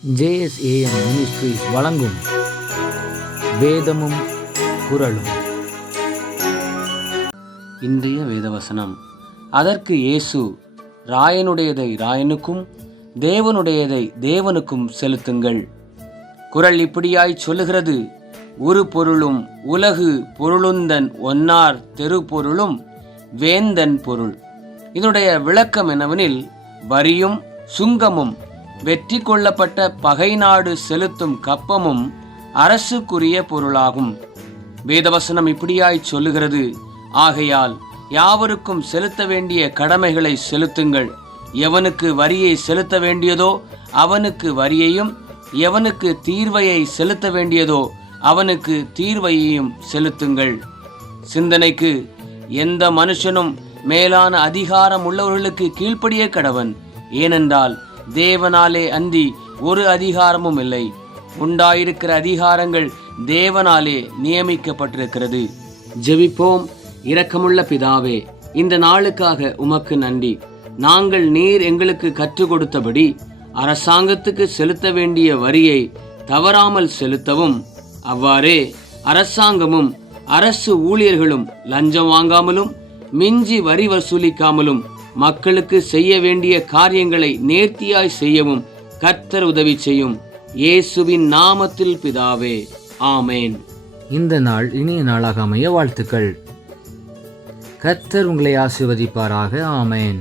JSAM ministries வழங்கும் வேதமும் குறளும். இன்றைய வேதவசனம். அதற்கு இயேசு, ராயனுடையதை ராயனுக்கும் தேவனுடையதை தேவனுக்கும் செலுத்துங்கள். குறள் இப்படியாய் சொல்லுகிறது: ஒரு பொருளும் உலகு பொருளுந்தன் ஒன்னார் தெரு பொருளும் வேந்தன் பொருள். இதனுடைய விளக்கம் என்னவெனில், வரியும் சுங்கமும் வெற்றி கொள்ளப்பட்ட பகை நாடு செலுத்தும் கப்பமும் அரசுக்குரிய பொருளாகும். வேதவசனம் இப்படியாய் சொல்லுகிறது: ஆகையால் யாவருக்கும் செலுத்த வேண்டிய கடமைகளை செலுத்துங்கள். எவனுக்கு வரியை செலுத்த வேண்டியதோ அவனுக்கு வரியையும், எவனுக்கு தீர்வையை செலுத்த வேண்டியதோ அவனுக்கு தீர்வையையும் செலுத்துங்கள். சிந்தனைக்கு: எந்த மனுஷனும் மேலான அதிகாரம் உள்ளவர்களுக்கு கீழ்ப்படிய கடவன். ஏனென்றால் தேவனாலே அன்றி ஒரு அதிகாரமும் இல்லை. உண்டாயிருக்கிற அதிகாரங்கள் தேவனாலே நியமிக்கப்பட்டிருக்கிறது. ஜெபிப்போம். இரக்கமுள்ள பிதாவே, இந்த நாளுக்காக உமக்கு நன்றி. நாங்கள் நீர் எங்களுக்கு கற்றுக் கொடுத்தபடி அரசாங்கத்துக்கு செலுத்த வேண்டிய வரியை தவறாமல் செலுத்தவும், அவ்வாறே அரசாங்கமும் அரசு ஊழியர்களும் லஞ்சம் வாங்காமலும் மிஞ்சி வரி வசூலிக்காமலும் மக்களுக்கு செய்ய வேண்டிய காரியங்களை நேர்த்தியாய் செய்யவும் கர்த்தர் உதவி செய்யும். இயேசுவின் நாமத்தில் பிதாவே, ஆமேன். இந்த நாள் இனிய நாளாக அமைய வாழ்த்துக்கள். கர்த்தர் உங்களை ஆசீர்வதிப்பாராக. ஆமேன்.